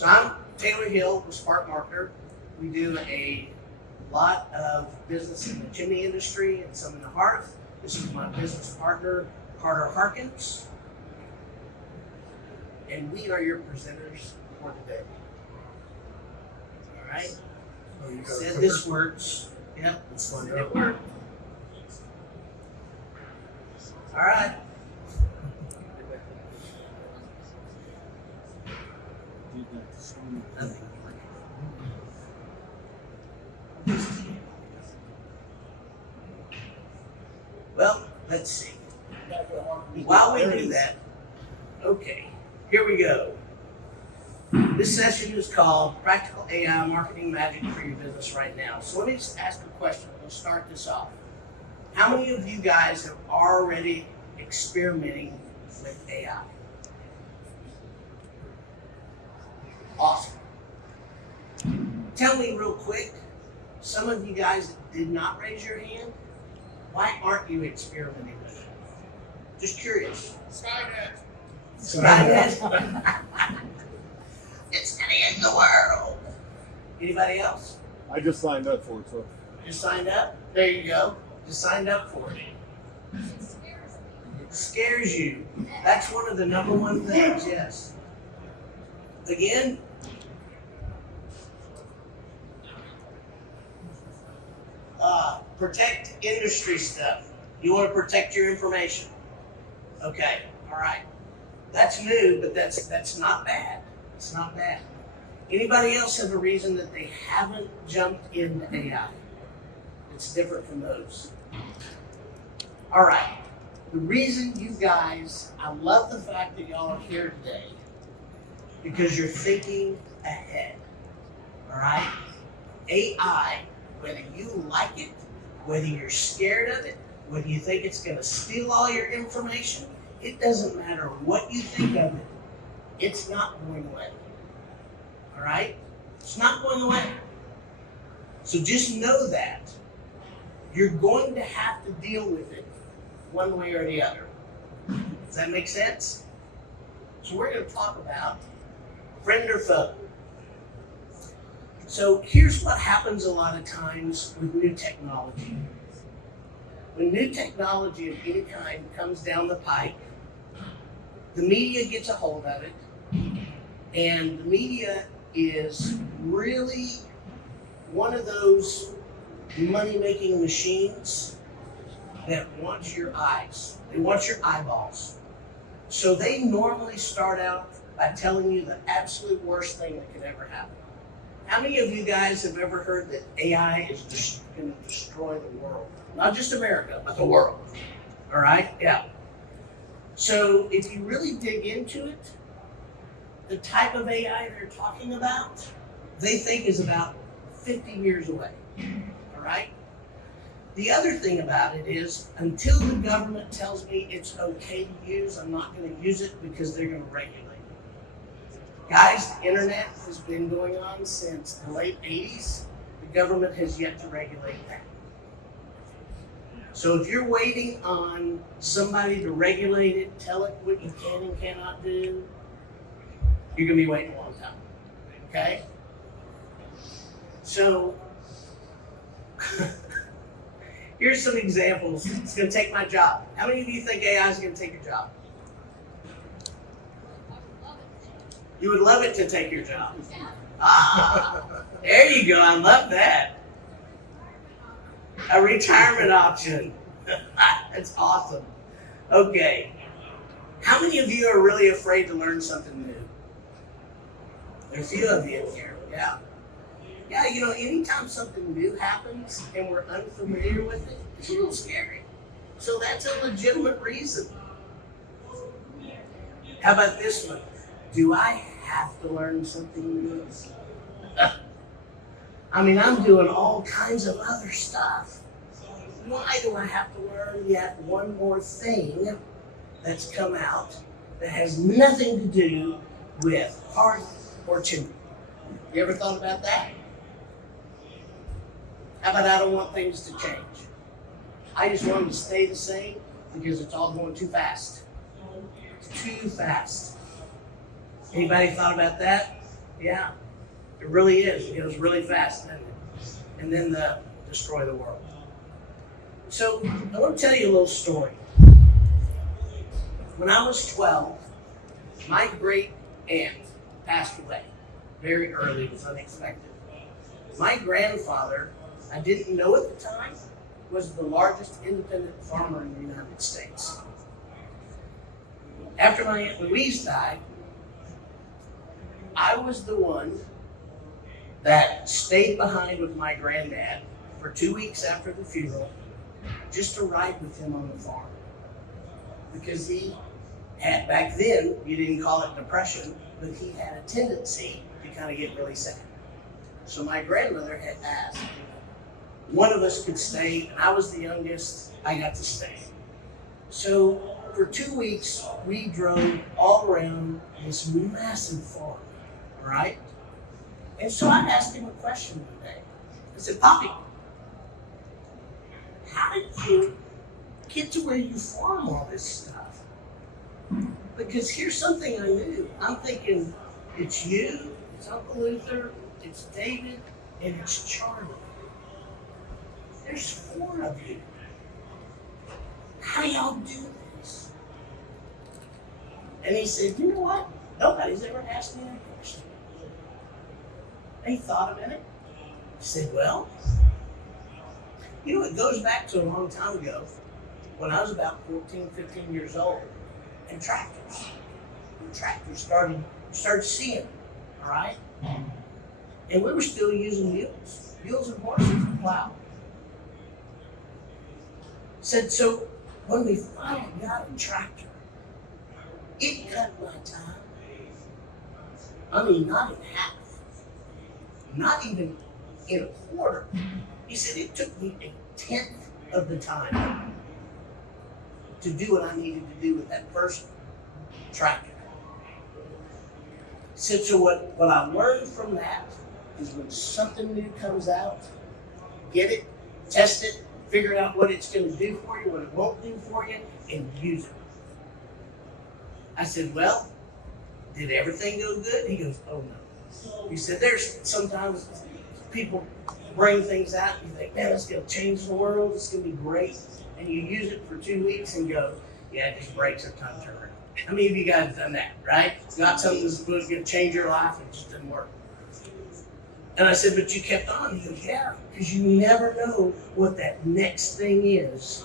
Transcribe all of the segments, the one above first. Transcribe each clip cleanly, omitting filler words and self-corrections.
So I'm Taylor Hill with Spark Marketer. We do a lot of business in the chimney industry and some in the hearth. This is my business partner, Carter Harkins. And we are your presenters for today. All right? Oh, you Said this works. Yep, Let's find it out. worked. All right. Nothing. Well, let's see. While we do that, okay, here we go. This session is called Practical AI Marketing Magic for Your Business Right Now. So let me just ask a question. We'll start this off. How many of you guys are already experimenting with AI? Awesome. Tell me real quick, some of you guys that did not raise your hand, why aren't you experimenting with it? Just curious. Skynet. It's gonna end the world. Anybody else? I just signed up for it, so. Just signed up? There you go. Just signed up for it. It scares you. That's one of the number one things, yes. Again, protect industry stuff. You want to protect your information. Okay, all right. That's new, but that's not bad. It's not bad. Anybody else have a reason that they haven't jumped into AI? It's different from those. All right. The reason you guys, I love the fact that y'all are here today because you're thinking ahead. All right? AI, whether you like it, whether you're scared of it, whether you think it's going to steal all your information, it doesn't matter what you think of it. It's not going away. All right? It's not going away. So just know that you're going to have to deal with it one way or the other. Does that make sense? So we're going to talk about friend or foe. So here's what happens a lot of times with new technology. When new technology of any kind comes down the pike, the media gets a hold of it, and the media is really one of those money-making machines that wants your eyes. They want your eyeballs. So they normally start out by telling you the absolute worst thing that could ever happen. How many of you guys have ever heard that AI is just going to destroy the world? Not just America, but the world. All right? Yeah. So if you really dig into it, the type of AI they're talking about, they think is about 50 years away. All right? The other thing about it is, until the government tells me it's okay to use, I'm not going to use it because they're going to regulate it. Guys, the internet has been going on since the late 80s. The government has yet to regulate that. So if you're waiting on somebody to regulate it, tell it what you can and cannot do, you're going to be waiting a long time. Okay? So, here's some examples. It's going to take my job. How many of you think AI is going to take your job? You would love it to take your job. Ah, there you go. I love that. A retirement option. That's awesome. Okay. How many of you are really afraid to learn something new? There's a few of you in here. Yeah. Yeah, you know, anytime something new happens and we're unfamiliar with it, it's a little scary. So that's a legitimate reason. How about this one? Do I have to learn something new? I mean, I'm doing all kinds of other stuff. Why do I have to learn yet one more thing that's come out that has nothing to do with hearth or chimney? You ever thought about that? How about I don't want things to change? I just want them to stay the same because it's all going too fast. It's too fast. Anybody thought about that? Yeah, it really is. It goes really fast, doesn't it? And then destroy the world. So I want to tell you a little story. When I was 12, my great aunt passed away very early. It was unexpected. My grandfather, I didn't know at the time, was the largest independent farmer in the United States. After my Aunt Louise died, I was the one that stayed behind with my granddad for 2 weeks after the funeral just to ride with him on the farm. Because he had, back then, you didn't call it depression, but he had a tendency to kind of get really sad. So my grandmother had asked if one of us could stay, and I was the youngest, I got to stay. So for 2 weeks, we drove all around this massive farm, all right? And so I asked him a question one day. I said, Poppy, how did you get to where you farm all this stuff? Because here's something I knew. I'm thinking, it's you, it's Uncle Luther, it's David, and it's Charlie. There's 4 of you. How do y'all do this? And he said, you know what? Nobody's ever asked me that question. And he thought a minute. He said, well, you know, it goes back to a long time ago when I was about 14, 15 years old, and tractors. When tractors started seeing, all right? And we were still using mules and horses to plow. Said, so when we finally got a tractor, it cut my time. I mean, not in half. Not even in a quarter. He said it took me 1/10 of the time to do what I needed to do with that first tractor. He said, so what I learned from that is when something new comes out, get it, test it, figure out what it's going to do for you, what it won't do for you, and use it. I said, well, did everything go good? He goes, oh no. He said, there's sometimes people bring things out and you think, man, it's going to change the world, it's going to be great. And you use it for 2 weeks and go, yeah, it just breaks every time I turn around. How many of you guys have done that, right? Got something that's going to change your life and it just didn't work. And I said, but you kept on. He goes, yeah, because you never know what that next thing is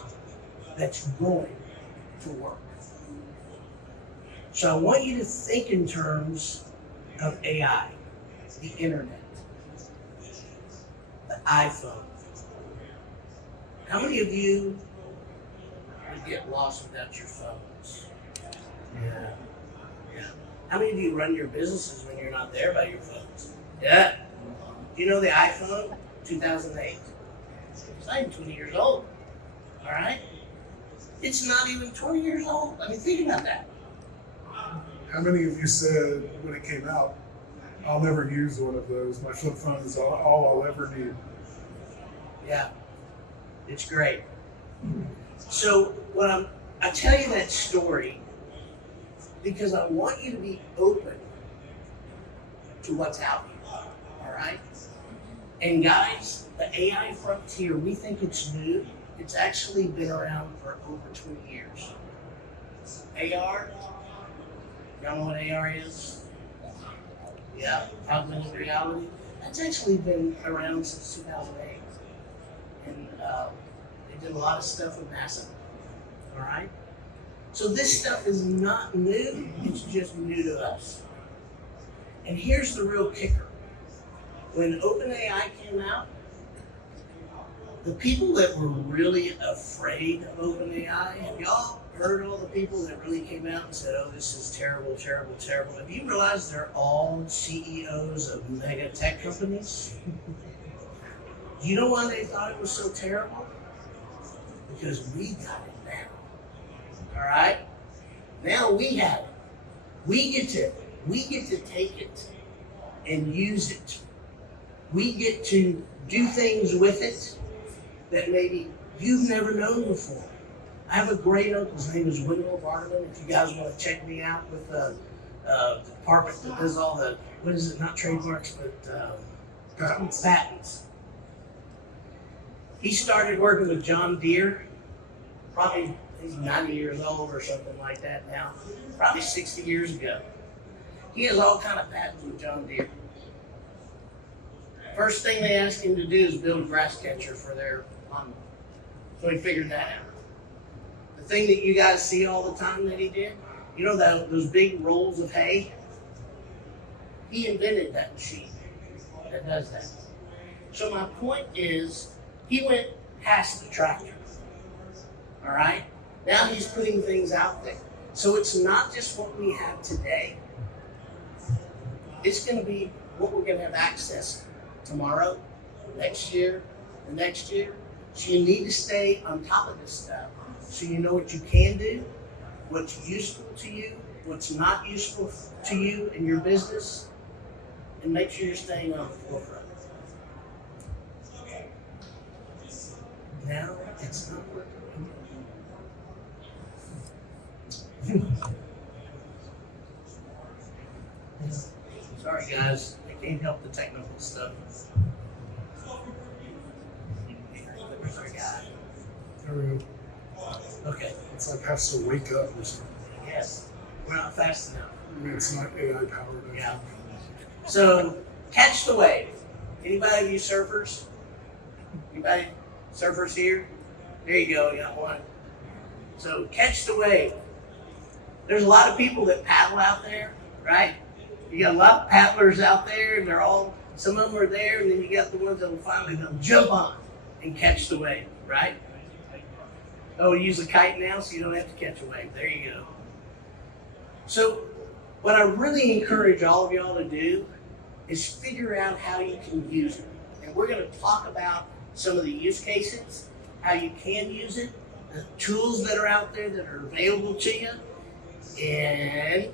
that's going to work. So I want you to think in terms of AI, the internet, the iPhone. How many of you would get lost without your phones? Yeah. How many of you run your businesses when you're not there by your phones? Yeah. Do you know the iPhone, 2008? It's not even 20 years old, all right? It's not even 20 years old. I mean, think about that. How many of you said when it came out, I'll never use one of those. My flip phone is all I'll ever need. Yeah, it's great. So I tell you that story because I want you to be open to what's out here, all right? And guys, the AI frontier, we think it's new. It's actually been around for over 20 years. AR, y'all know what AR is? Yeah, augmented reality. That's actually been around since 2008. And they did a lot of stuff with NASA, all right? So this stuff is not new, it's just new to us. And here's the real kicker. When OpenAI came out, the people that were really afraid of OpenAI, have y'all heard all the people that really came out and said, oh, this is terrible, terrible, terrible? Have you realized they're all CEOs of mega tech companies? Do you know why they thought it was so terrible? Because we got it now. All right? Now we have it. We get to take it and use it. We get to do things with it that maybe you've never known before. I have a great uncle. His name is Wendell Bartman. If you guys want to check me out with department that does all the, what is it, not trademarks, but patents. He started working with John Deere, probably he's 90 years old or something like that now, probably 60 years ago. He has all kind of patents with John Deere. First thing they asked him to do is build a grass catcher for their lawnmower. So he figured that out. The thing that you guys see all the time that he did, you know those big rolls of hay? He invented that machine that does that. So my point is, he went past the tractor. All right? Now he's putting things out there. So it's not just what we have today. It's going to be what we're going to have access tomorrow, next year, the next year. So you need to stay on top of this stuff so you know what you can do, what's useful to you, what's not useful to you in your business, and make sure you're staying on the forefront. Now it's not working. Sorry guys, I can't help the technical stuff. Where's our guy? There we go. Okay. It's like has to wake up or something. Yes. We're not fast enough. I mean, it's not AI powered. Yeah. So catch the wave. Anybody of you surfers? Anybody surfers here? There you go, you got one. So catch the wave. There's a lot of people that paddle out there, right? You got a lot of paddlers out there, and they're all, some of them are there, and then you got the ones that will finally they'll jump on and catch the wave, right? Oh, use a kite now so you don't have to catch a wave. There you go. So what I really encourage all of y'all to do is figure out how you can use it. And we're going to talk about some of the use cases, how you can use it, the tools that are out there that are available to you, and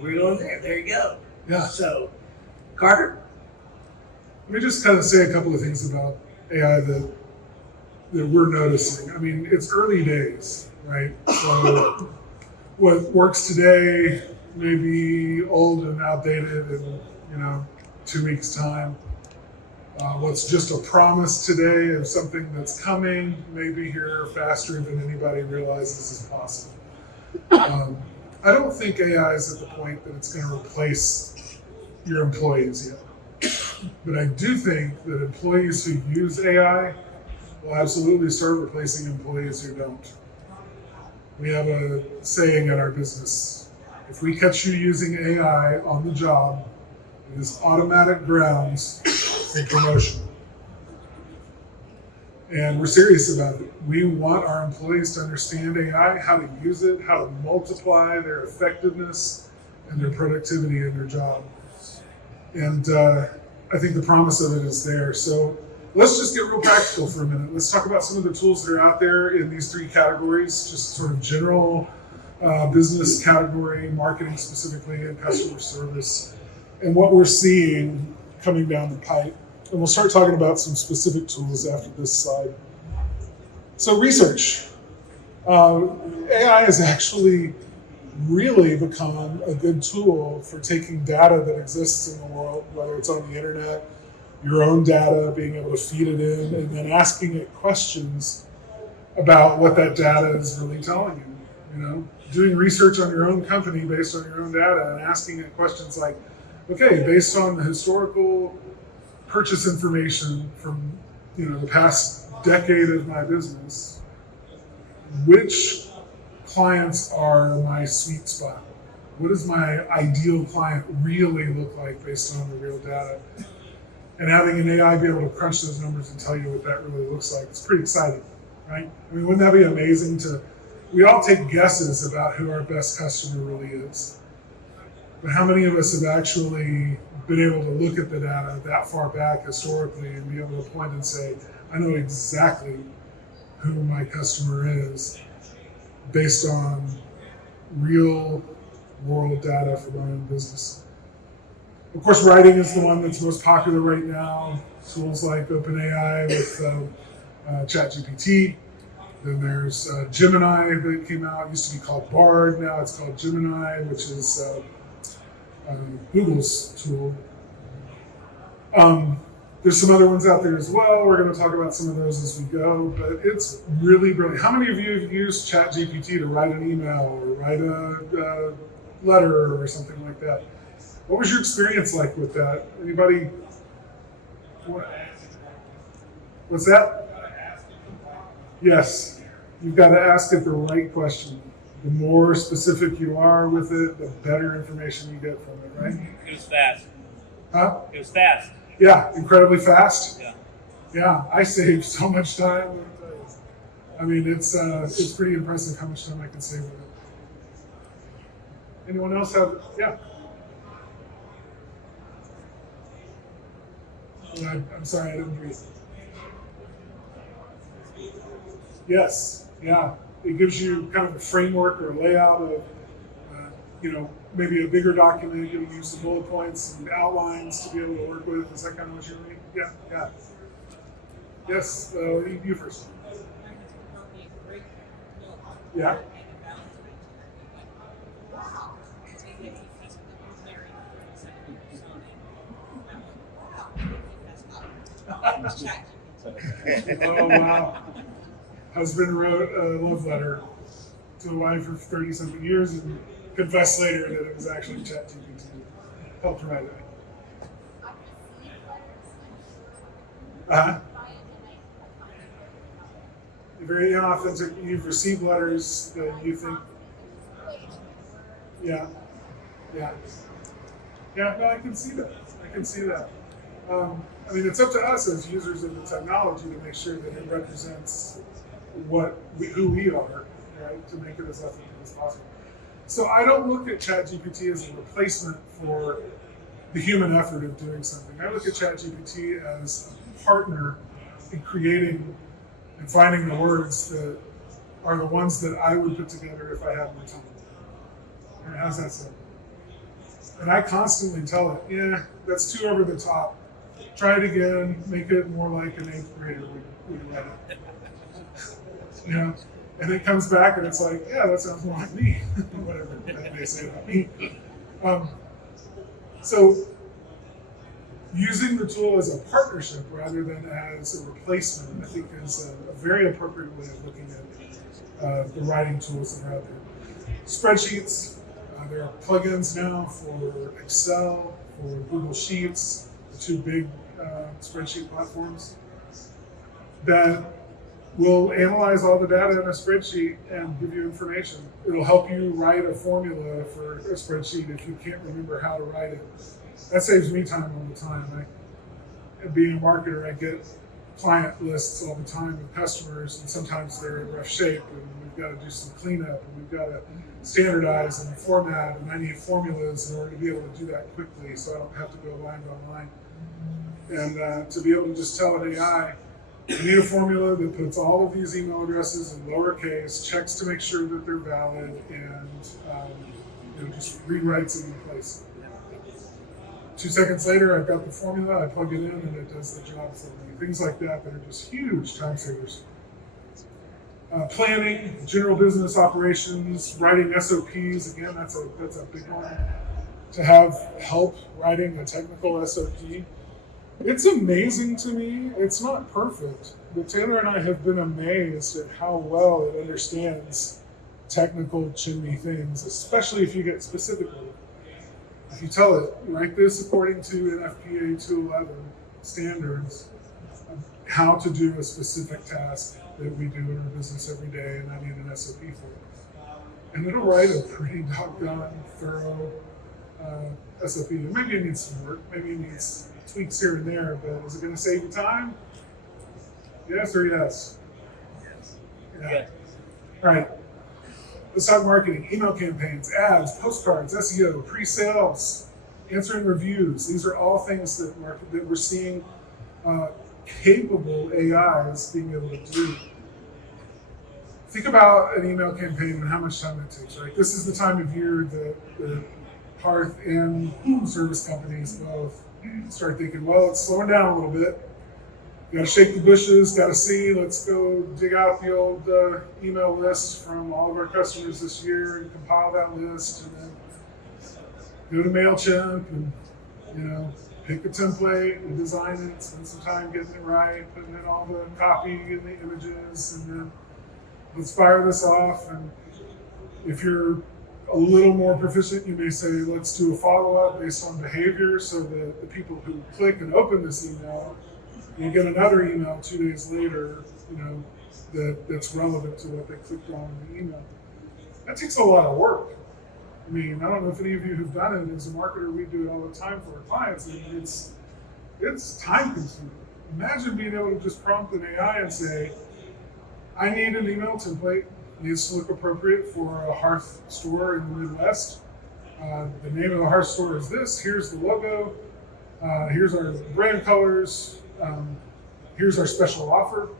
we're going there. There you go. Yeah. So, Carter? Let me just kind of say a couple of things about AI that we're noticing. I mean, it's early days, right? So what works today may be old and outdated in, 2 weeks' time. What's just a promise today of something that's coming may be here faster than anybody realizes is possible. I don't think AI is at the point that it's going to replace your employees yet. But I do think that employees who use AI will absolutely start replacing employees who don't. We have a saying in our business: if we catch you using AI on the job, it is automatic grounds for promotion. And we're serious about it. We want our employees to understand AI, how to use it, how to multiply their effectiveness and their productivity in their job. And I think the promise of it is there. So let's just get real practical for a minute. Let's talk about some of the tools that are out there in these three categories, just sort of general business category, marketing specifically, and customer service, and what we're seeing coming down the pipe. And we'll start talking about some specific tools after this slide. So research. AI has actually really become a good tool for taking data that exists in the world, whether it's on the internet, your own data, being able to feed it in, and then asking it questions about what that data is really telling you. Doing research on your own company based on your own data and asking it questions like, okay, based on the historical purchase information from the past decade of my business, which clients are my sweet spot? What does my ideal client really look like based on the real data? And having an AI be able to crunch those numbers and tell you what that really looks like, it's pretty exciting, right? I mean, wouldn't that be amazing we all take guesses about who our best customer really is. But how many of us have actually been able to look at the data that far back historically and be able to point and say, I know exactly who my customer is based on real world data for my own business. Of course, writing is the one that's most popular right now. Tools like OpenAI with ChatGPT. Then there's Gemini that came out. It used to be called Bard. Now it's called Gemini, which is Google's tool. There's some other ones out there as well. We're going to talk about some of those as we go, but it's really brilliant. How many of you have used ChatGPT to write an email or write a letter or something like that? What was your experience like with that? Anybody? What's that? Yes, you've got to ask it the right question. The more specific you are with it, the better information you get from it, right? It was fast. Huh? It was fast. Yeah, incredibly fast. Yeah. Yeah, I saved so much time. I mean, it's pretty impressive how much time I can save with it. Anyone else have? Yeah. I'm sorry, I didn't read. Yes, yeah. It gives you kind of a framework or a layout of, maybe a bigger document. You'll use the bullet points and outlines to be able to work with. Is that kind of what you're reading? Yeah, yeah. Yes, you first. Yeah. Oh, wow. Husband wrote a love letter to the wife for 30-something years and confessed later that it was actually ChatGPT helped write it. Very inauthentic. You've received letters that you think, yeah. No, I can see that. I mean, it's up to us as users of the technology to make sure that it represents who we are, right? To make it as authentic as possible. So I don't look at ChatGPT as a replacement for the human effort of doing something. I look at ChatGPT as a partner in creating and finding the words that are the ones that I would put together if I had more time. And how's that sound? And I constantly tell it, yeah, that's too over the top. Try it again, make it more like an 8th grader would write it. And it comes back and it's like, yeah, that sounds more like me, whatever that may say about me. So using the tool as a partnership rather than as a replacement, I think is a very appropriate way of looking at the writing tools that are out there. Spreadsheets, there are plugins now for Excel, for Google Sheets, the two big spreadsheet platforms that will analyze all the data in a spreadsheet and give you information. It'll help you write a formula for a spreadsheet if you can't remember how to write it. That saves me time all the time. Being a marketer, I get client lists all the time of customers, and sometimes they're in rough shape, and we've got to do some cleanup, and we've got to standardize and format, and I need formulas in order to be able to do that quickly so I don't have to go line by line. And to be able to just tell an AI, I need a formula that puts all of these email addresses in lowercase, checks to make sure that they're valid, and just rewrites it in place. 2 seconds later, I've got the formula, I plug it in, and it does the job for me. Things like that are just huge time savers. Planning, general business operations, writing SOPs, again, that's a big one. To have help writing a technical SOP. It's amazing to me. It's not perfect, but Taylor and I have been amazed at how well it understands technical, chimney things, especially if you get specific with it. If you tell it, write this according to NFPA 211 standards, how to do a specific task that we do in our business every day, and I need an SOP for it. And it'll write a pretty doggone thorough SOP. Maybe it needs some work, maybe it needs tweaks here and there, but is it going to save you time? Yes or yes? Yes. Yeah. All right. Let's talk marketing, email campaigns, ads, postcards, SEO, pre-sales, answering reviews. These are all things that we're seeing capable AIs being able to do. Think about an email campaign and how much time it takes, right? This is the time of year that the Hearth and service companies both start thinking, well, it's slowing down a little bit. Got to shake the bushes, got to see, let's go dig out the old email list from all of our customers this year and compile that list and then go to MailChimp and, pick a template and design it, spend some time getting it right, putting in all the copy and the images, and then let's fire this off. And if you're a little more proficient, you may say, let's do a follow-up based on behavior so that the people who click and open this email will get another email 2 days later, that's relevant to what they clicked on in the email. That takes a lot of work. I mean, I don't know if any of you who've done it. As a marketer, we do it all the time for our clients, and it's time consuming. Imagine being able to just prompt an AI and say, I need an email template. It needs to look appropriate for a Hearth store in the Midwest. The name of the Hearth store is this. Here's the logo. Here's our brand colors. Here's our special offer.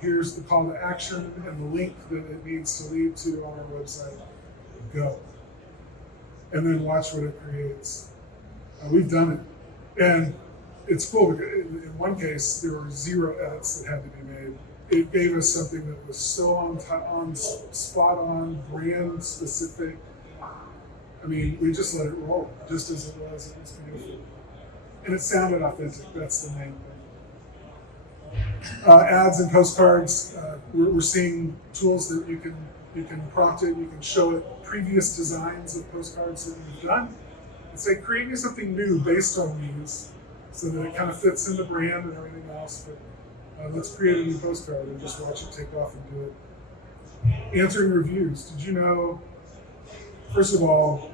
Here's the call to action and the link that it needs to lead to on our website. Go. And then watch what it creates. We've done it. And it's cool because in one case, there were 0 edits that had to be made. It gave us something that was so on spot on, brand specific. I mean, we just let it roll, just as it was. It was beautiful. And it sounded authentic. That's the main thing. Ads and postcards. We're seeing tools that you can prompt it, you can show it previous designs of postcards that you've done, and say, create me something new based on these, so that it kind of fits in the brand and everything else. But let's create a new postcard and just watch it take off and do it. Answering reviews. Did you know, first of all,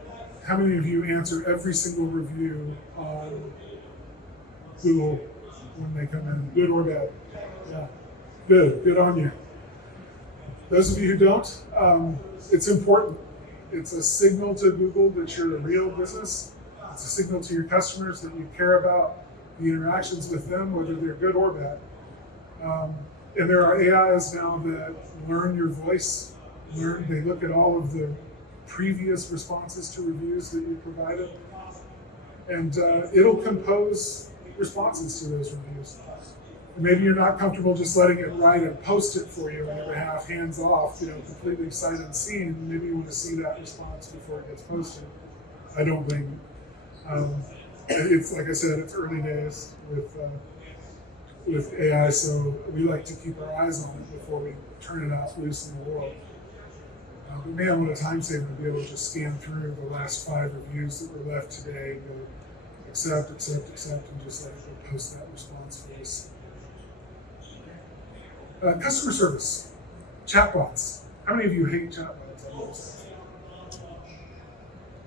how many of you answer every single review on Google when they come in, good or bad? Yeah, good on you. Those of you who don't, it's important. It's a signal to Google that you're a real business. It's a signal to your customers that you care about the interactions with them, whether they're good or bad. And there are AIs now that learn your voice. They look at all of the previous responses to reviews that you provided, and it'll compose responses to those reviews. Maybe you're not comfortable just letting it write and post it for you on your behalf, hands off, completely sight unseen. Maybe you want to see that response before it gets posted. I don't blame you. It's like I said, it's early days with AI, so we like to keep our eyes on it before we turn it out loose in the world. But man, what a time saver to be able to just scan through the last 5 reviews that were left today, go accept, and just let it post that response for us. Customer service, chatbots. How many of you hate chatbots?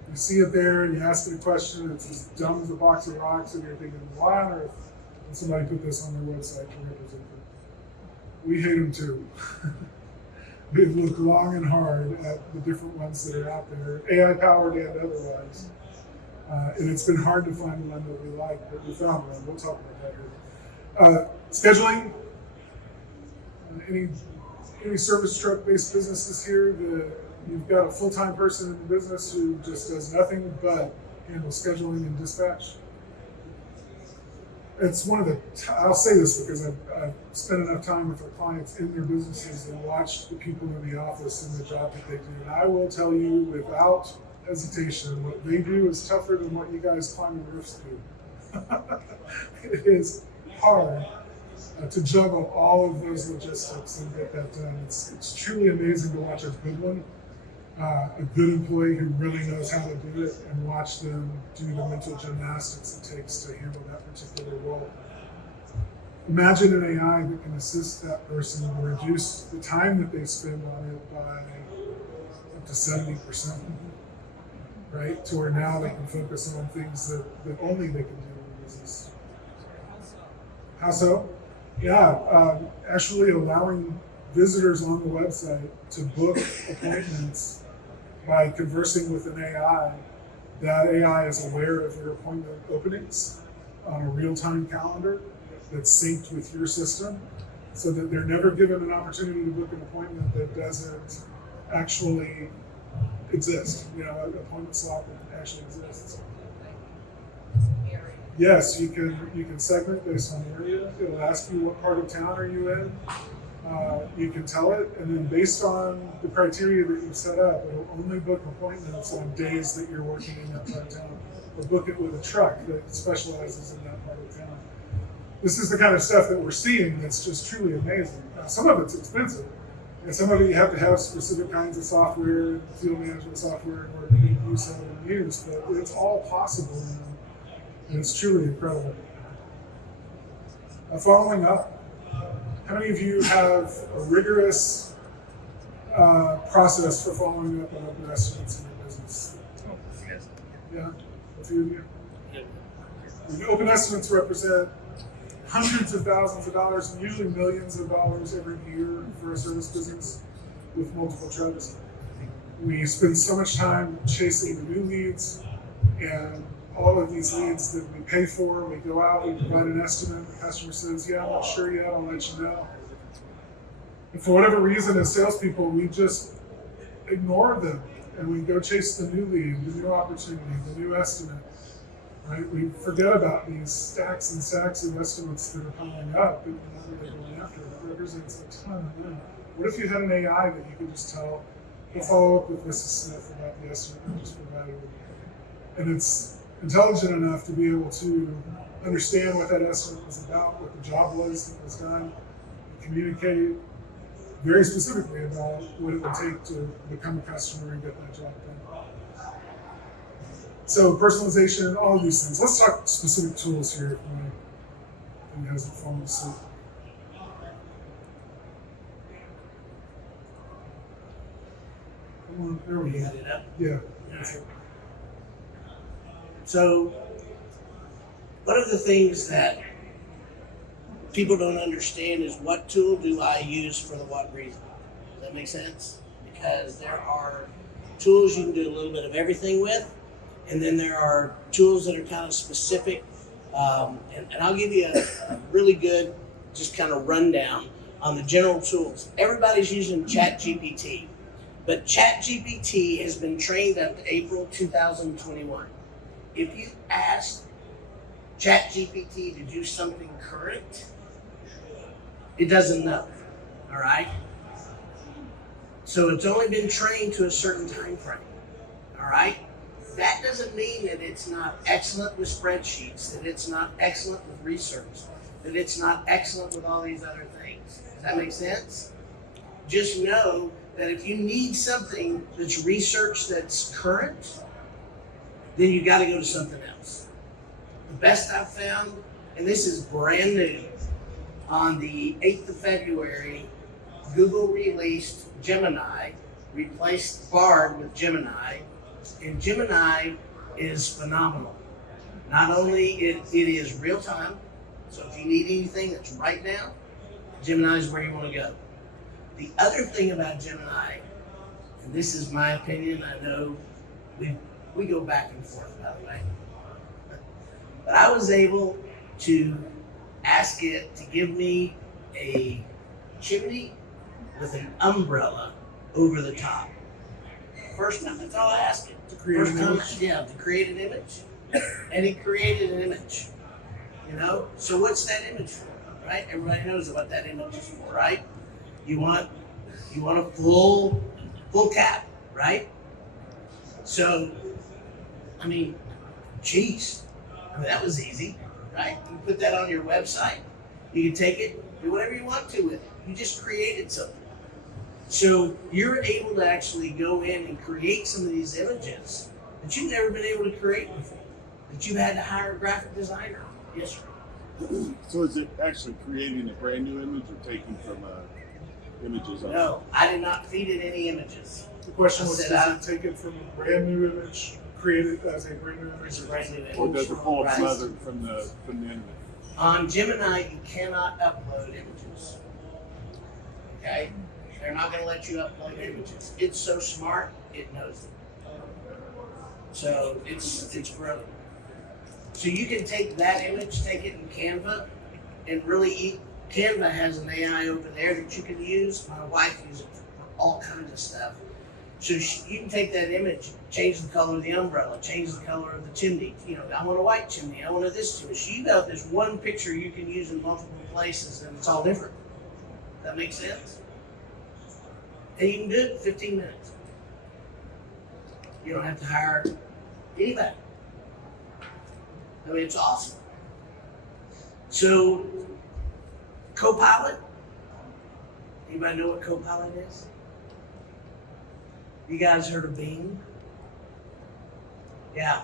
You see it there, and you ask it a question, it's as dumb as a box of rocks, and you're thinking, why on earth did somebody put this on their website to represent them? We hate them too. We've looked long and hard at the different ones that are out there, AI-powered and otherwise. And it's been hard to find one that we like, but we found one. We'll talk about that here. Scheduling. Any service truck-based businesses here that you've got a full-time person in the business who just does nothing but handle scheduling and dispatch? It's one of the, I'll say this because I've spent enough time with our clients in their businesses and watched the people in the office and the job that they do. And I will tell you without hesitation, what they do is tougher than what you guys climbing roofs do. It is hard to juggle all of those logistics and get that done. It's truly amazing to watch a good one, a good employee who really knows how to do it, and watch them do the mental gymnastics it takes to handle that particular role. Imagine an AI that can assist that person and reduce the time that they spend on it by up to 70%, right? To where now they can focus on things that only they can do in the business. How so? Yeah, actually allowing visitors on the website to book appointments by conversing with an AI. That AI is aware of your appointment openings on a real-time calendar that's synced with your system, so that they're never given an opportunity to book an appointment that doesn't actually exist. An appointment slot that actually exists. Yes, you can segment based on area. It'll ask you what part of town are you in. You can tell it, and then based on the criteria that you've set up, it'll only book appointments on days that you're working in that part of town, or book it with a truck that specializes in that part of town. This is the kind of stuff that we're seeing that's just truly amazing. Now, some of it's expensive, and some of it you have to have specific kinds of software, field management software, in order to make use of and use, but it's all possible now, and it's truly incredible. Following up. How many of you have a rigorous process for following up on open estimates in your business? Oh, yes. Yeah, a few of you. The open estimates represent hundreds of thousands of dollars and usually millions of dollars every year for a service business with multiple trucks. We spend so much time chasing the new leads, and all of these leads that we pay for, we go out, we provide an estimate, the customer says, yeah, I'm not sure yet, I'll let you know. And for whatever reason, as salespeople, we just ignore them, and we go chase the new lead, the new opportunity, the new estimate, right? We forget about these stacks and stacks of estimates that are piling up, and not really going after it. It represents a ton of money. What if you had an AI that you could just tell, we'll follow up with Mrs. Smith about the estimate we just provided, and it's intelligent enough to be able to understand what that estimate was about, what the job was that was done, communicate very specifically about what it would take to become a customer and get that job done. So personalization, all of these things. Let's talk specific tools here if my thing hasn't fallen asleep. Come on, there we You go. got it up? Yeah, that's it. So, one of the things that people don't understand is what tool do I use for the what reason? Does that make sense? Because there are tools you can do a little bit of everything with, and then there are tools that are kind of specific. And I'll give you a really good, just kind of rundown on the general tools. Everybody's using ChatGPT, but ChatGPT has been trained up to April 2021. If you ask ChatGPT to do something current, it doesn't know, all right? So it's only been trained to a certain time frame, all right? That doesn't mean that it's not excellent with spreadsheets, that it's not excellent with research, that it's not excellent with all these other things. Does that make sense? Just know that if you need something that's research that's current, then you got to go to something else. The best I've found, and this is brand new, on the 8th of February, Google released Gemini, replaced Bard with Gemini, and Gemini is phenomenal. Not only it is real time, so if you need anything that's right now, Gemini is where you want to go. The other thing about Gemini, and this is my opinion, I know we go back and forth, by the way. But I was able to ask it to give me a chimney with an umbrella over the top. First time, that's all I asked it. To create an image? Yeah, to create an image. And it created an image. You know? So what's that image for, right? Everybody knows what that image is for, right? You want a full cap, right? So, I mean, geez, that was easy, right? You put that on your website. You can take it, do whatever you want to with it. You just created something. So you're able to actually go in and create some of these images that you've never been able to create before, that you've had to hire a graphic designer. Yes, sir. So is it actually creating a brand new image or taking from images? No, I did not feed it any images. The question was, I said, does it take it from a brand new image, create it as a brand new image? It's a brand new image. Or does it pull Right. from the image? On Gemini, you cannot upload images. Okay? They're not going to let you upload images. It's so smart, it knows them. So it's brilliant. So you can take that image, take it in Canva, and really Canva has an AI over there that you can use. My wife uses it for all kinds of stuff. So you can take that image, change the color of the umbrella, change the color of the chimney. You know, I want a white chimney, I want this chimney. So you got this one picture you can use in multiple places, and it's all different. That makes sense? And you can do it in 15 minutes. You don't have to hire anybody. I mean, it's awesome. So, Copilot. Anybody know what Copilot is? You guys heard of Bing? Yeah,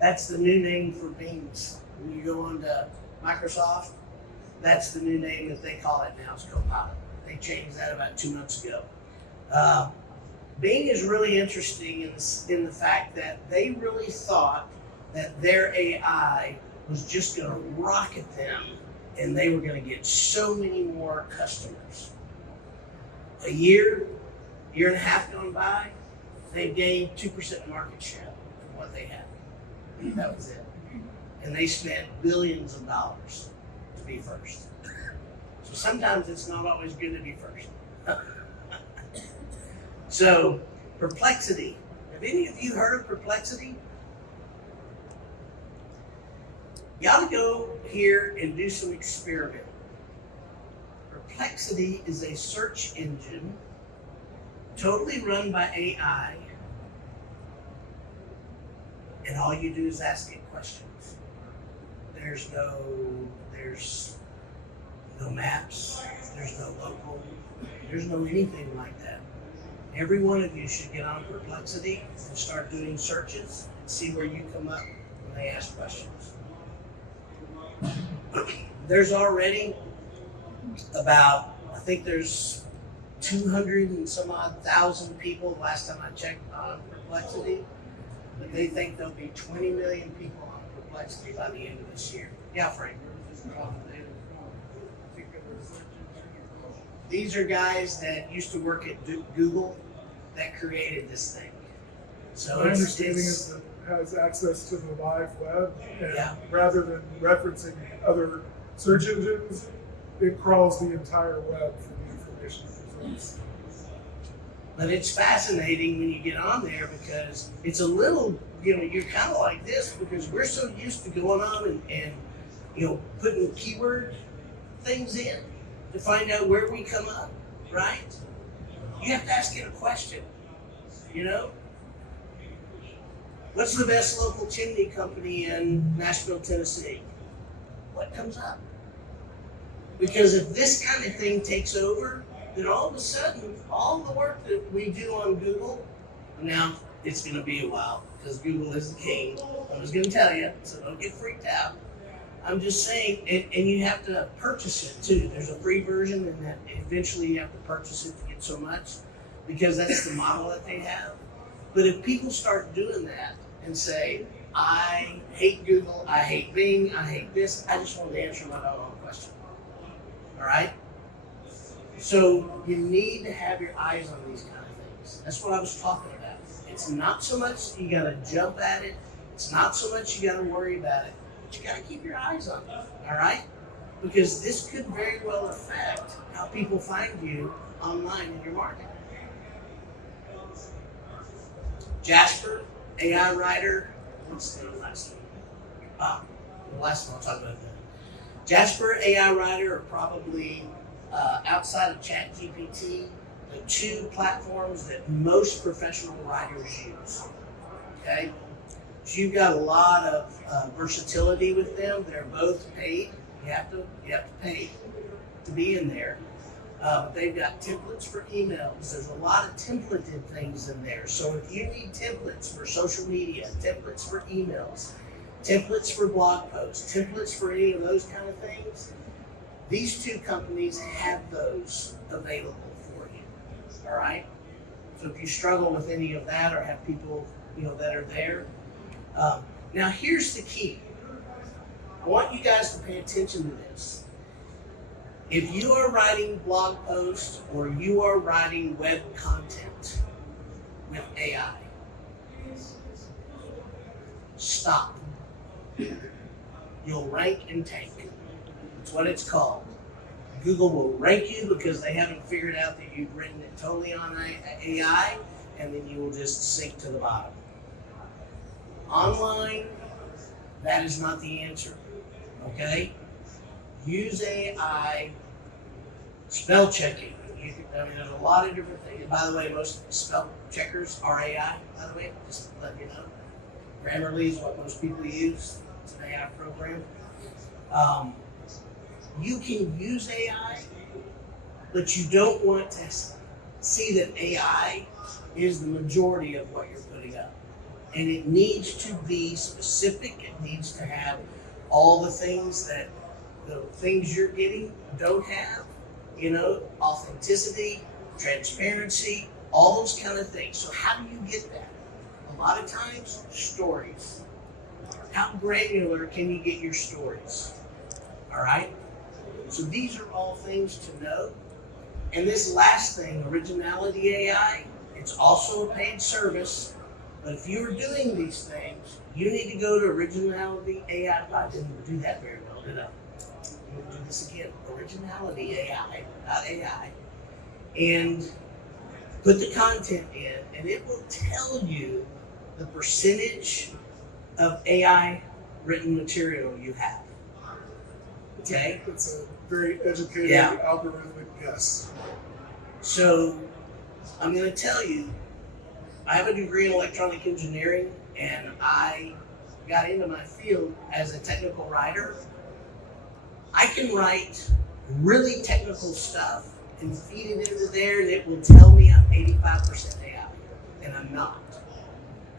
that's the new name for Bings. When you go on to Microsoft, that's the new name that they call it now, is Copilot. They changed that about 2 months ago. Bing is really interesting in the fact that they really thought that their AI was just going to rocket them and they were going to get so many more customers. A year and a half gone by, they've gained 2% market share of what they had. That was it. And they spent billions of dollars to be first. So sometimes it's not always good to be first. So, Perplexity. Have any of you heard of Perplexity? You ought to go here and do some experimenting. Perplexity is a search engine totally run by AI, and all you do is ask it questions. There's no maps, there's no local, there's no anything like that. Every one of you should get on Perplexity and start doing searches and see where you come up when they ask questions. There's already about, I think there's 200 and some odd thousand people last time I checked on Perplexity, but they think there'll be 20 million people on Perplexity by the end of this year. Yeah, Frank. These are guys that used to work at Google that created this thing. So My understanding is that it has access to the live web, and Yeah. rather than referencing other search engines, it crawls the entire web for the information it presents. But it's fascinating when you get on there because it's a little, you're kind of like this because we're so used to going on and putting keyword things in to find out where we come up, right? You have to ask it a question, What's the best local chimney company in Nashville, Tennessee? What comes up? Because if this kind of thing takes over, then all of a sudden, all the work that we do on Google, now it's going to be a while because Google is the king. I was going to tell you, so don't get freaked out. I'm just saying, and you have to purchase it too. There's a free version, and then eventually you have to purchase it to get so much because that's the model that they have. But if people start doing that and say, I hate Google, I hate Bing, I hate this, I just want to answer my own question. All right? So you need to have your eyes on these kind of things. That's what I was talking about. It's not so much you got to jump at it. It's not so much you got to worry about it. But you got to keep your eyes on it. All right? Because this could very well affect how people find you online in your market. Jasper, AI writer. What's the last one? The last one I'll talk about that. Jasper, AI writer are probably outside of ChatGPT, the two platforms that most professional writers use. Okay? So you've got a lot of versatility with them. They're both paid. You have to pay to be in there. They've got templates for emails. There's a lot of templated things in there. So if you need templates for social media, templates for emails, templates for blog posts, templates for any of those kind of things, these two companies have those available for you. All right? So if you struggle with any of that or have people that are there. Now here's the key. I want you guys to pay attention to this. If you are writing blog posts or you are writing web content with AI, stop. You'll rank and tank. That's what it's called. Google will rank you because they haven't figured out that you've written it totally on AI, and then you will just sink to the bottom. Online, that is not the answer. Okay? Use AI Spell checking. There's a lot of different things. By the way, most spell checkers are AI, by the way, just to let you know. Grammarly is what most people use. It's an AI program. You can use AI, but you don't want to see that AI is the majority of what you're putting up. And it needs to be specific. It needs to have all the things that the things you're getting don't have, authenticity, transparency, all those kind of things. So how do you get that? A lot of times, stories. How granular can you get your stories? All right? So these are all things to know. And this last thing, Originality AI, it's also a paid service. But if you're doing these things, you need to go to Originality AI. I didn't do that very well, did I? I'm going to do this again. Originality AI.ai. And put the content in, and it will tell you the percentage of AI written material you have. Okay? It's a very educated algorithmic guess. So I'm going to tell you, I have a degree in electronic engineering, and I got into my field as a technical writer. I can write really technical stuff and feed it into there, and it will tell me I'm 85% AI, and I'm not.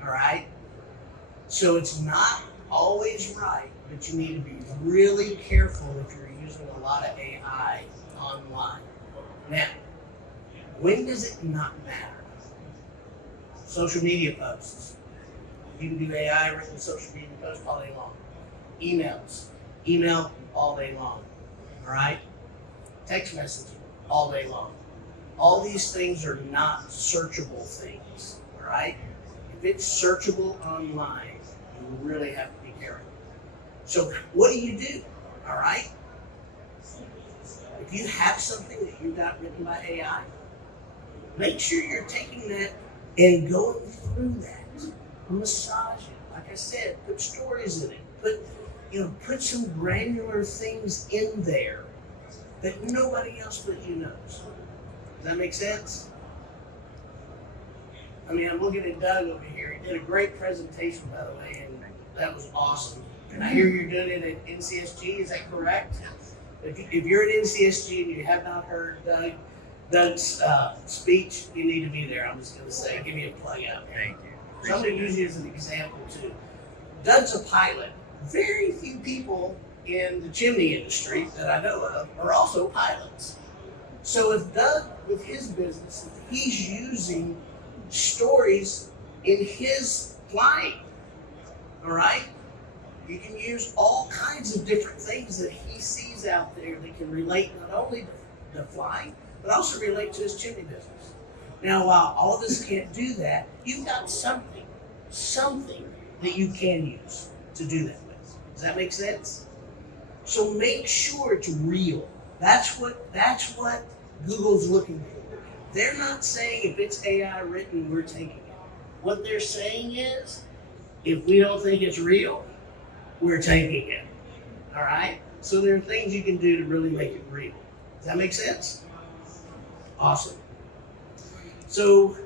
All right? So it's not always right, but you need to be really careful if you're using a lot of AI online. Now, when does it not matter? Social media posts. You can do AI written social media posts all day long. Email all day long. All right? Text messaging all day long. All these things are not searchable things. All right? If it's searchable online, you really have to be careful. So what do? All right? If you have something that you got written by AI, make sure you're taking that and going through that, massage it. Like I said, put stories in it. Put some granular things in there that nobody else but you knows. Does that make sense? I mean, I'm looking at Doug over here. He did a great presentation, by the way, and that was awesome. And I hear you're doing it at NCSG. Is that correct? If you're at NCSG and you have not heard Doug's speech, you need to be there. I'm just going to say, give me a plug out there. Thank you. So I'm going to use you as an example, too. Doug's a pilot. Very few people in the chimney industry that I know of are also pilots. So if Doug, with his business, if he's using stories in his flying, all right? You can use all kinds of different things that he sees out there that can relate not only to flying, but also relate to his chimney business. Now, while all of us can't do that, you've got something that you can use to do that with. Does that make sense? So make sure it's real. That's what Google's looking for. They're not saying if it's AI written, we're taking it. What they're saying is, if we don't think it's real, we're taking it. All right? So there are things you can do to really make it real. Does that make sense? Awesome. So,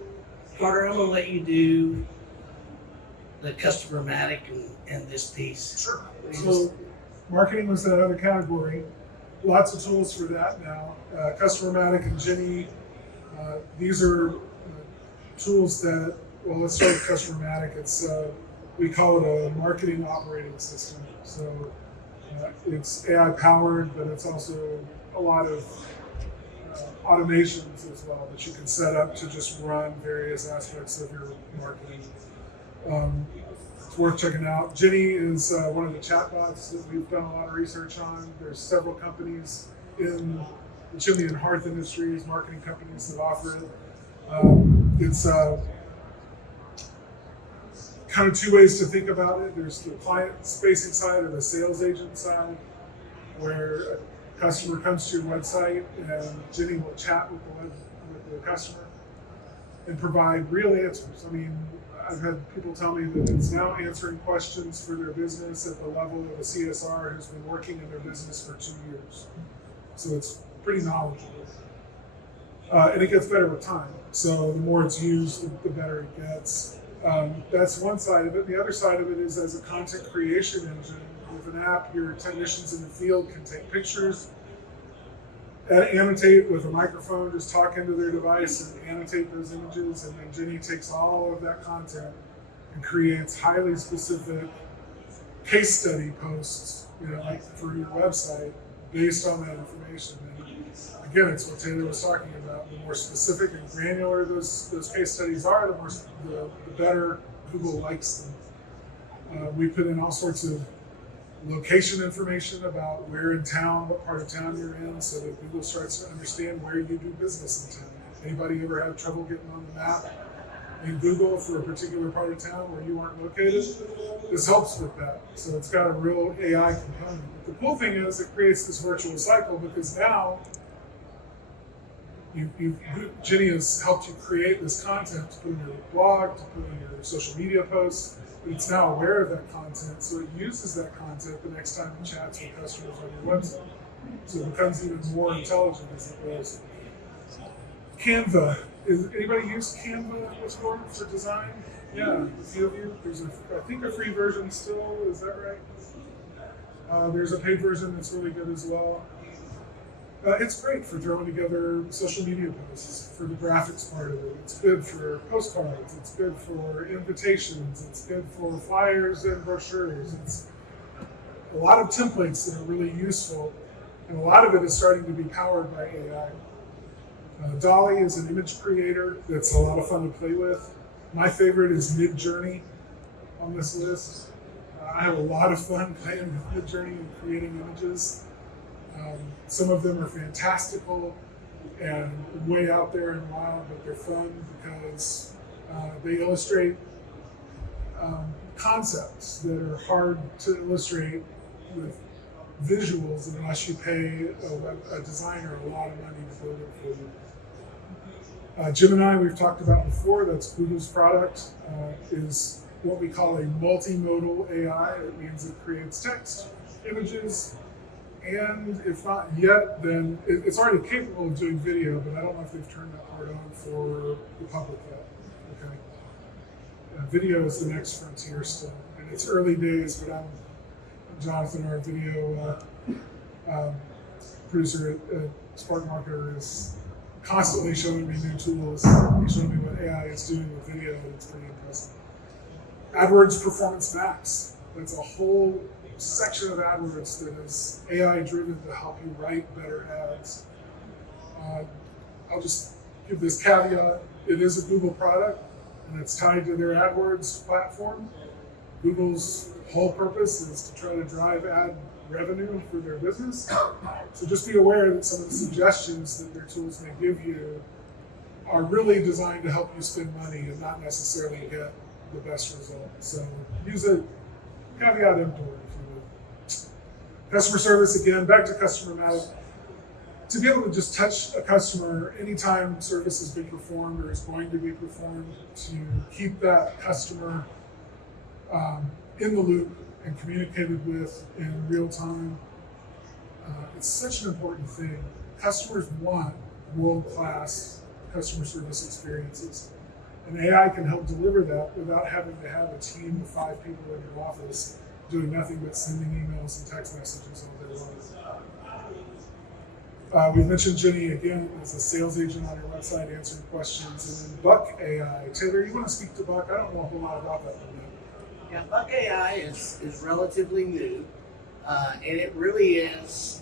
Carter, I'm going to let you do the customer-matic and this piece. Sure. So, marketing was that other category. Lots of tools for that now. Customer-matic and Jenny, these are tools that, well, let's start with Customer-matic. It's, we call it a marketing operating system. So it's AI powered, but it's also a lot of automations as well that you can set up to just run various aspects of your marketing. It's worth checking out. Jenny is one of the chatbots that we've done a lot of research on. There's several companies in the chimney and hearth industries, marketing companies that offer it. It's kind of two ways to think about it. There's the client-facing side or the sales agent side, where a customer comes to your website and Jenny will chat with the customer and provide real answers. I mean, I've had people tell me that it's now answering questions for their business at the level of a CSR who's been working in their business for 2 years. So it's pretty knowledgeable. And it gets better with time. So the more it's used, the better it gets. That's one side of it. The other side of it is as a content creation engine. With an app, your technicians in the field can take pictures, annotate with a microphone, just talk into their device and annotate those images, and then Jenny takes all of that content and creates highly specific case study posts, like for your website based on that information. And again, it's what Taylor was talking about. The more specific and granular those case studies are, the better Google likes them. We put in all sorts of location information about where in town, what part of town you're in, so that Google starts to understand where you do business in town. Anybody ever have trouble getting on the map in Google for a particular part of town where you aren't located? This helps with that. So it's got a real AI component. But the cool thing is it creates this virtual cycle, because now Jenny has helped you create this content to put in your blog, to put in your social media posts. It's now aware of that content, so it uses that content the next time it chats with customers on your website. So it becomes even more intelligent as it goes. Canva. Anybody use Canva before for design? Yeah, a few of you. There's I think a free version still, is that right? There's a paid version that's really good as well. It's great for throwing together social media posts, for the graphics part of it. It's good for postcards. It's good for invitations. It's good for flyers and brochures. It's a lot of templates that are really useful, and a lot of it is starting to be powered by AI. Dolly is an image creator that's a lot of fun to play with. My favorite is Midjourney on this list. I have a lot of fun playing with Midjourney and creating images. Some of them are fantastical and way out there and wild, but they're fun because they illustrate concepts that are hard to illustrate with visuals unless you pay a designer a lot of money to build it for you. Gemini, we've talked about before, that's Google's product, is what we call a multimodal AI. It means it creates text, images, and if not yet, then it's already capable of doing video, but I don't know if they've turned that part on for the public yet. Okay. Video is the next frontier still, and it's early days, but Jonathan, our video producer at Spark Marketer, is constantly showing me new tools. He's showing me what AI is doing with video, and it's pretty impressive. AdWords Performance Max. That's a whole section of AdWords that is AI driven to help you write better ads. I'll just give this caveat. It is a Google product, and it's tied to their AdWords platform. Google's whole purpose is to try to drive ad revenue for their business. So just be aware that some of the suggestions that their tools may give you are really designed to help you spend money and not necessarily get the best result. So use a caveat emptor, if you will. Customer service, again, back to customer matter. To be able to just touch a customer anytime service has been performed or is going to be performed, to keep that customer in the loop and communicated with in real time, it's such an important thing. Customers want world-class customer service experiences. And AI can help deliver that without having to have a team of 5 people in your office doing nothing but sending emails and text messages all day long. We've mentioned Jenny again as a sales agent on your website answering questions. And then Buck AI. Taylor, you want to speak to Buck? I don't know a whole lot about that one yet. Yeah, Buck AI is relatively new, and it really is.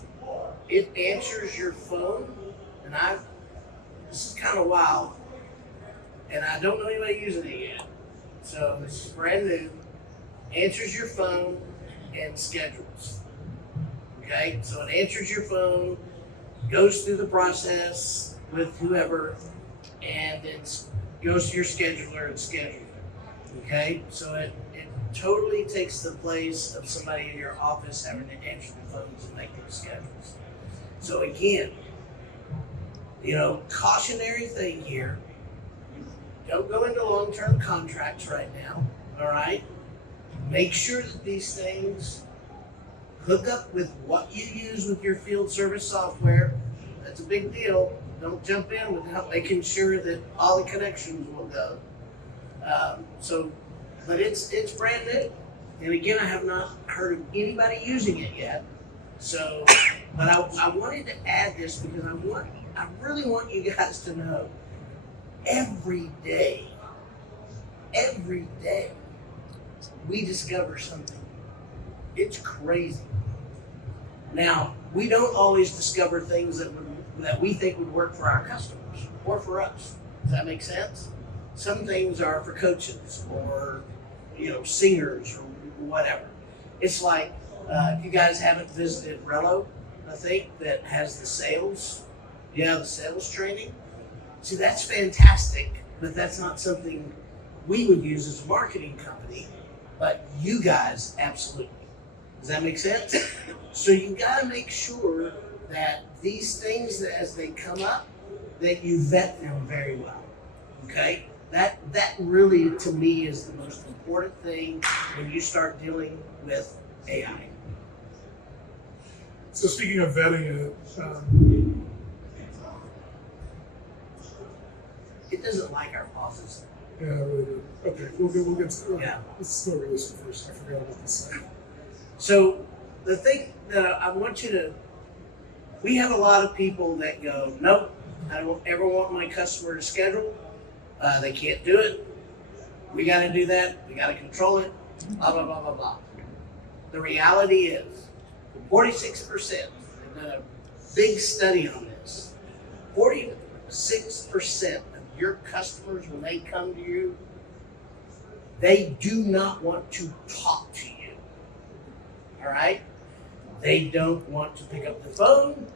It answers your phone, and this is kind of wild, and I don't know anybody using it yet. So this is brand new. Answers your phone and schedules. Okay, so it answers your phone, goes through the process with whoever, and then goes to your scheduler and schedules it. Okay, so it totally takes the place of somebody in your office having to answer the phones and make those schedules. So again, cautionary thing here. Don't go into long-term contracts right now, all right? Make sure that these things hook up with what you use with your field service software. That's a big deal. Don't jump in without making sure that all the connections will go. But it's brand new. And again, I have not heard of anybody using it yet. So, but I wanted to add this because I really want you guys to know every day, we discover something. It's crazy. Now, we don't always discover things that we think would work for our customers or for us. Does that make sense? Some things are for coaches or, singers or whatever. It's like, if you guys haven't visited Rello, I think, that has the sales training. See, that's fantastic, but that's not something we would use as a marketing company, but you guys absolutely. Does that make sense? So you gotta make sure that these things, as they come up, that you vet them very well, okay? That really, to me, is the most important thing when you start dealing with AI. So speaking of vetting it, It doesn't like our pauses. yeah, I really do. Okay, we'll get to Yeah. Let's go over this one first. I forgot about this. So the thing that I want you to, we have a lot of people that go, nope, I don't ever want my customer to schedule. They can't do it. We got to do that. We got to control it. Blah, blah, blah, blah, blah. The reality is 46%, they've done a big study on this. 46% of your customers, when they come to you, they do not want to talk to you. All right? They don't want to pick up the phone.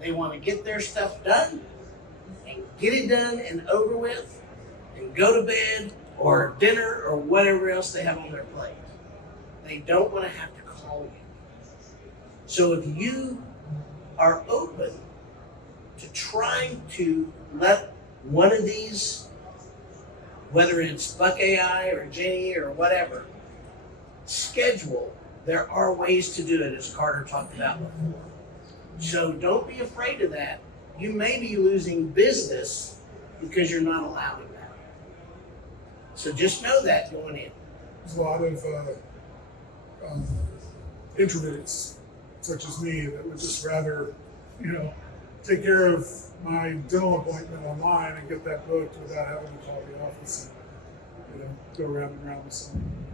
They want to get their stuff done and get it done and over with and go to bed or dinner or whatever else they have on their plate. They don't want to have to call you. So if you are open to trying to let one of these, whether it's Buck AI or Jenny or whatever, schedule, there are ways to do it, as Carter talked about before. So don't be afraid of that. You may be losing business because you're not allowing that. So just know that going in. There's a lot of introverts, such as me, that would just rather, take care of my dental appointment online and get that booked without having to call the office and, go round and round with someone.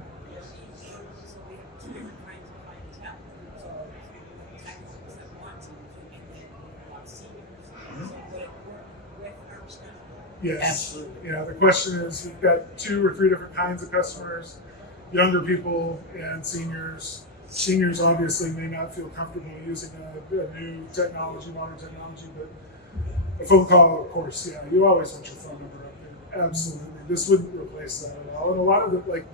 Yes. Absolutely. Yeah, the question is, we've got 2 or 3 different kinds of customers, younger people and seniors. Seniors obviously may not feel comfortable using a new technology, modern technology, but a phone call, of course, yeah, you always want your phone number up there. Absolutely. This wouldn't replace that at all. And a lot of it, like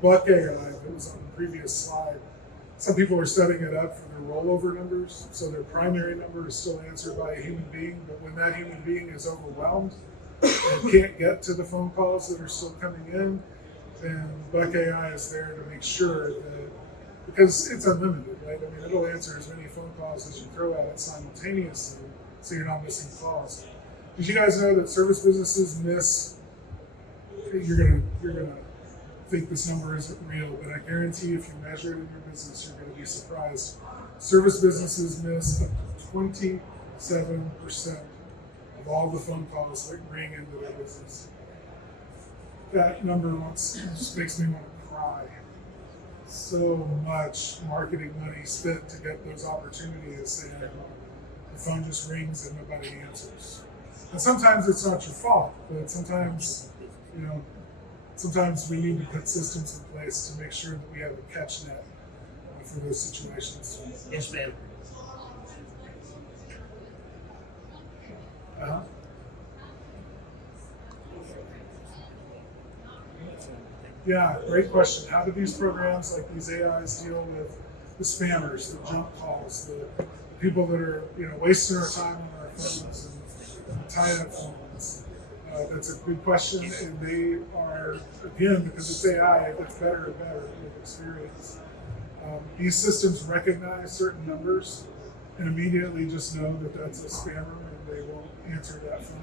Buck AI that was on the previous slide, some people are setting it up for their rollover numbers, so their primary number is still answered by a human being, but when that human being is overwhelmed and can't get to the phone calls that are still coming in, then Buck AI is there to make sure that, because it's unlimited, right? I mean, it'll answer as many phone calls as you throw at it simultaneously, so you're not missing calls. Did you guys know that service businesses miss? You're gonna think this number isn't real, but I guarantee if you measure it in your business, you're going to be surprised. Service businesses miss up to 27% of all the phone calls that ring into their business. That number just makes me want to cry. So much marketing money spent to get those opportunities, and the phone just rings and nobody answers. And sometimes it's not your fault, but sometimes we need to put systems in place to make sure that we have a catch net for those situations. Yes, ma'am. Uh-huh. Yeah, great question. How do these programs like these AIs deal with the spammers, the junk calls, the people that are wasting our time on our phones and tie-up phones? That's a good question, and they are, again, because it's AI, it gets better and better with experience. These systems recognize certain numbers, and immediately just know that that's a spammer and they won't answer that phone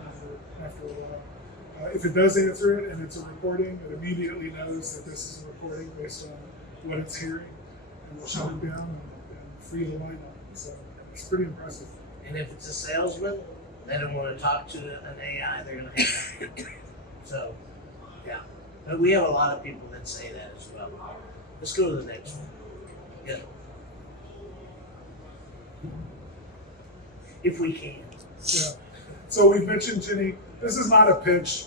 after a while. If it does answer it and it's a recording, it immediately knows that this is a recording based on what it's hearing, and will shut it down and free the line up. So it's pretty impressive. And if it's a salesman, they don't want to talk to an AI, they're going to hang up. So, yeah. But we have a lot of people that say that as well. Let's go to the next one. Yeah. If we can. Yeah. So we've mentioned, Jenny, this is not a pitch.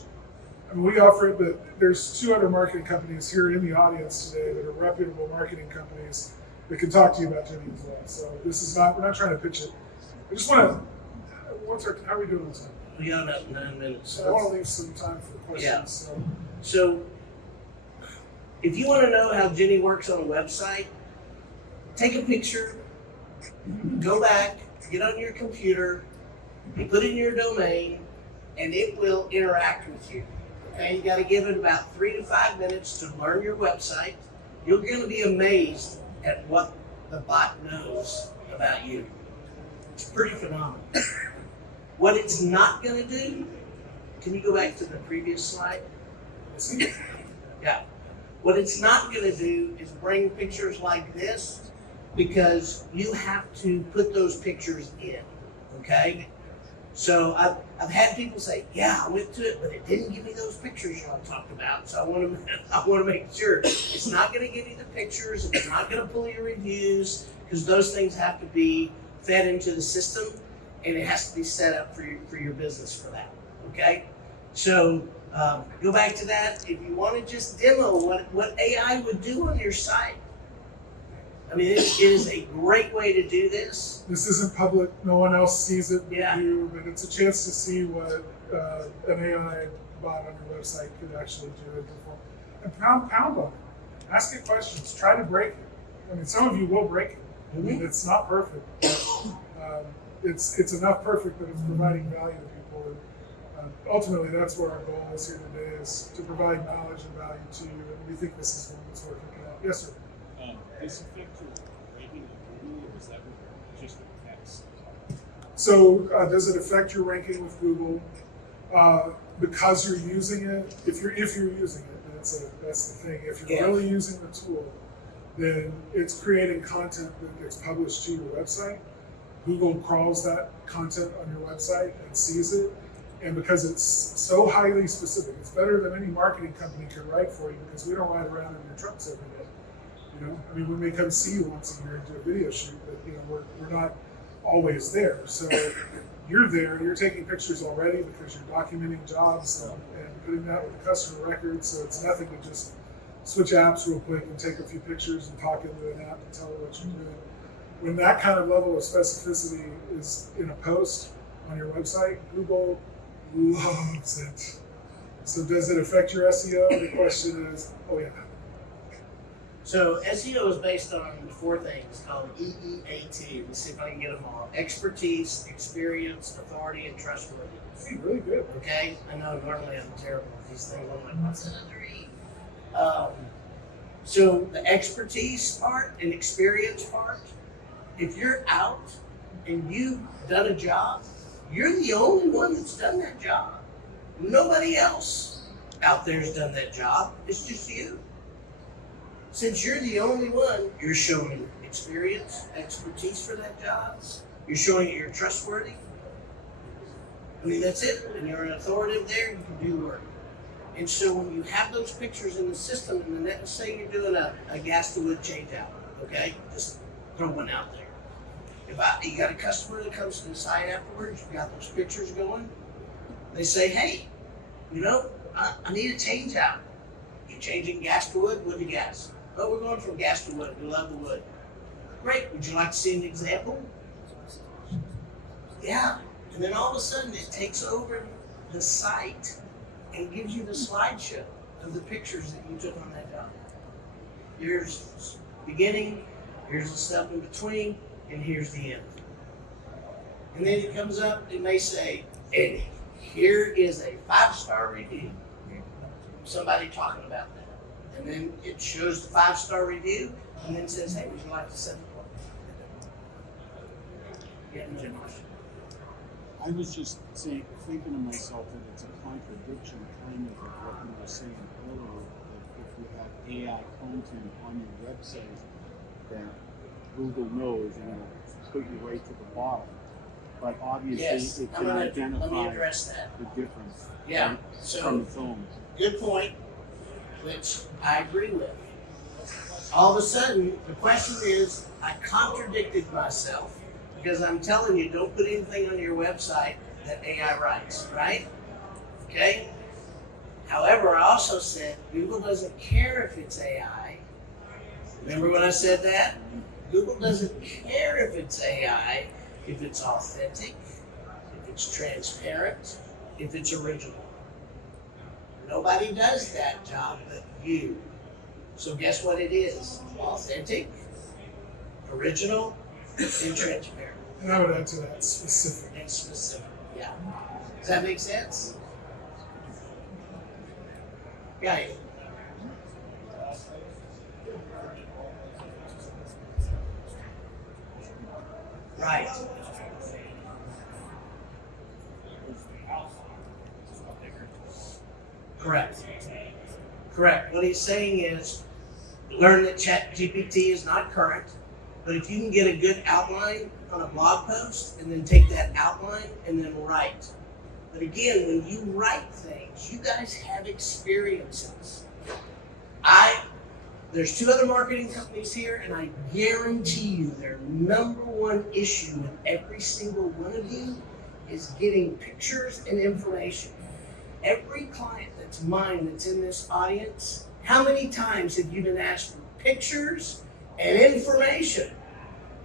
I mean, we offer it, but there's 2 other marketing companies here in the audience today that are reputable marketing companies that can talk to you about Jenny as well. So this is not, we're not trying to pitch it. I just want to, how are we doing on time? We got about 9 minutes. So I want to leave some time for questions. Yeah. So So, if you want to know how Jenny works on a website, take a picture, go back, get on your computer, you put in your domain, and it will interact with you. Okay, you got to give it about 3 to 5 minutes to learn your website. You're going to be amazed at what the bot knows about you. It's pretty phenomenal. What it's not going to do, can you go back to the previous slide? Yeah. What it's not going to do is bring pictures like this, because you have to put those pictures in, okay? So I've had people say, yeah, I went to it, but it didn't give me those pictures y'all talked about. So I want to make sure it's not going to give you the pictures. It's not going to pull your reviews, because those things have to be fed into the system, and it has to be set up for your business for that, okay? So go back to that. If you want to just demo what AI would do on your site, I mean, it is a great way to do this. this isn't public. No one else sees it but Yeah. you, but it's a chance to see what an AI bot on your website could actually do and perform. And pound on it. Ask it questions. Try to break it. I mean, some of you will break it. I mean, it's not perfect, but it's enough perfect that it's providing value to people. And ultimately, that's what our goal is here today, is to provide knowledge and value to you. And we think this is one that's working out. Yes, sir. Does it affect your ranking on Google, or is that just with text? So does it affect your ranking with Google? Because you're using it, if you're using it, that's the thing. If you're really using the tool, then it's creating content that gets published to your website. Google crawls that content on your website and sees it. And because it's so highly specific, it's better than any marketing company could write for you, because we don't ride around in your trucks every day. You know, I mean, we may come see you once a year and do a video shoot, but you know, we're not always there. So you're there, you're taking pictures already because you're documenting jobs and putting that with the customer records. So it's nothing to just switch apps real quick and take a few pictures and talk into an app and tell it what you're doing. When that kind of level of specificity is in a post on your website, Google loves it. So does it affect your SEO? The question is, oh yeah. So SEO is based on 4 things called EEAT. Let's see if I can get them all. Expertise, experience, authority, and trustworthiness. Hey, really good. Okay? I know normally I'm terrible at these things. I'm like, what's another E? So the expertise part and experience part, if you're out and you've done a job, you're the only one that's done that job. Nobody else out there's done that job. It's just you. Since you're the only one, you're showing experience, expertise for that job. You're showing that you're trustworthy. I mean, that's it. And you're an authoritative there, you can do work. And so when you have those pictures in the system, and then let's say you're doing a gas to wood change out, okay? Just throw one out there. You got a customer that comes to the site afterwards, you got those pictures going, they say, hey, you know, I need a change out. You're changing gas to wood to gas. Oh, we're going from gas to wood. We love the wood. Great. Would you like to see an example? Yeah. And then all of a sudden it takes over the site and gives you the slideshow of the pictures that you took on that job. Here's beginning, here's the stuff in between, and here's the end. And then it comes up, it may say, and here is a 5-star review. Somebody talking about that. And then it shows the 5-star review, and then says, hey, would you like to send it? Yeah, no question. I was just saying, thinking to myself that it's a contradiction kind of what you were saying earlier, that if you have AI content on your website, that Google knows and it'll put you right to the bottom. But obviously Yes, it I'm can gonna, identify let me address that. the difference Yeah, right, so- from its own. Good point, which I agree with. All of a sudden, the question is, I contradicted myself because I'm telling you, don't put anything on your website that AI writes, right? Okay? However, I also said Google doesn't care if it's AI. Remember when I said that? Google doesn't care if it's AI, if it's authentic, if it's transparent, if it's original. Nobody does that job but you. So guess what it is? Authentic, original, and transparent. And I would add to that specific. And specific. Yeah. Does that make sense? Yeah. Right. Correct. Correct. What he's saying is, learn that ChatGPT is not current, but if you can get a good outline on a blog post and then take that outline and then write. But again, when you write things, you guys have experiences. There's two other marketing companies here, and I guarantee you their number one issue with every single one of you is getting pictures and information. Every client that's mine that's in this audience, how many times have you been asked for pictures and information?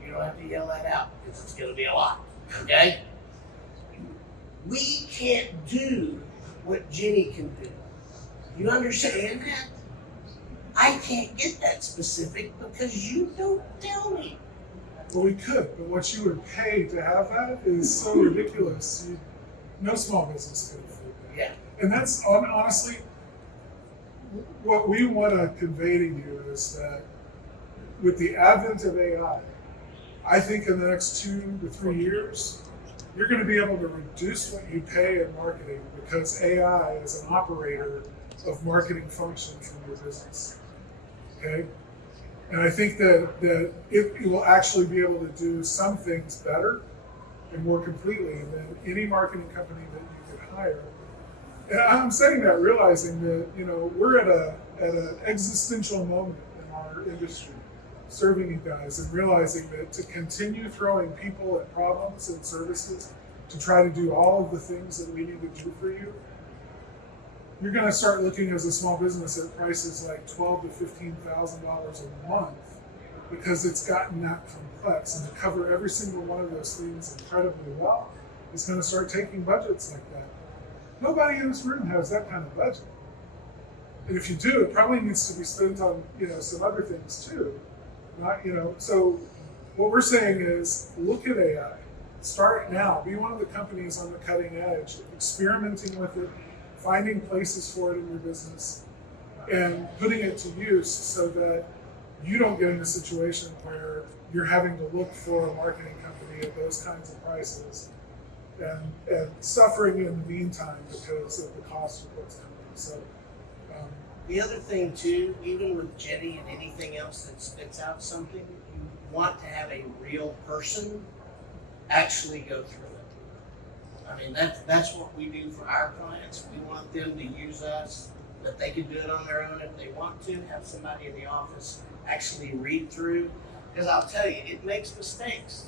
You don't have to yell that out because it's going to be a lot, okay? We can't do what Jenny can do. You understand that? I can't get that specific because you don't tell me. Well, we could, but what you would pay to have that is so ridiculous. No small business could afford that. Yeah. And that's honestly what we want to convey to you is that with the advent of AI, I think in the next 2 to 3 years, you're going to be able to reduce what you pay in marketing because AI is an operator of marketing function from your business. Okay? And I think that it will actually be able to do some things better and more completely than any marketing company that you could hire. And I'm saying that realizing that, we're at an existential moment in our industry, serving you guys and realizing that to continue throwing people at problems and services to try to do all of the things that we need to do for you, you're going to start looking as a small business at prices like $12,000 to $15,000 a month because it's gotten that complex. And to cover every single one of those things incredibly well, it's going to start taking budgets like that. Nobody in this room has that kind of budget. And if you do, it probably needs to be spent on, some other things too. So what we're saying is look at AI. Start now. Be one of the companies on the cutting edge, experimenting with it, finding places for it in your business, and putting it to use so that you don't get in a situation where you're having to look for a marketing company at those kinds of prices and suffering in the meantime because of the cost of what's coming. So The other thing too, even with Jenny and anything else that spits out something, you want to have a real person actually go through it. I mean, that's what we do for our clients. We want them to use us, but they can do it on their own if they want to. Have somebody in the office actually read through, because I'll tell you, it makes mistakes.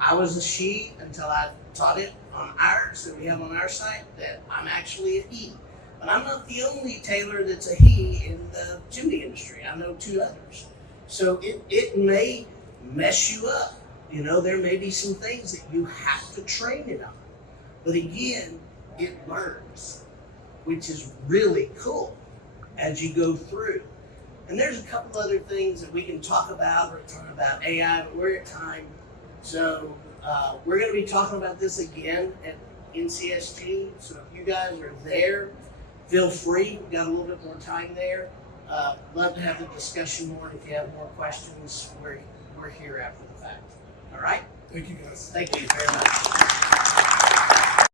I was a she until I taught it on ours that we have on our site that I'm actually a he. But I'm not the only tailor that's a he in the chimney industry. I know 2 others. So it may mess you up. There may be some things that you have to train it on. But again, it learns, which is really cool as you go through. And there's a couple other things that we can talk about AI, but we're at time. So we're going to be talking about this again at NCSG. So if you guys are there, feel free. We've got a little bit more time there. Love to have the discussion more. And if you have more questions, we're here after the fact. All right? Thank you, guys. Thank you very much.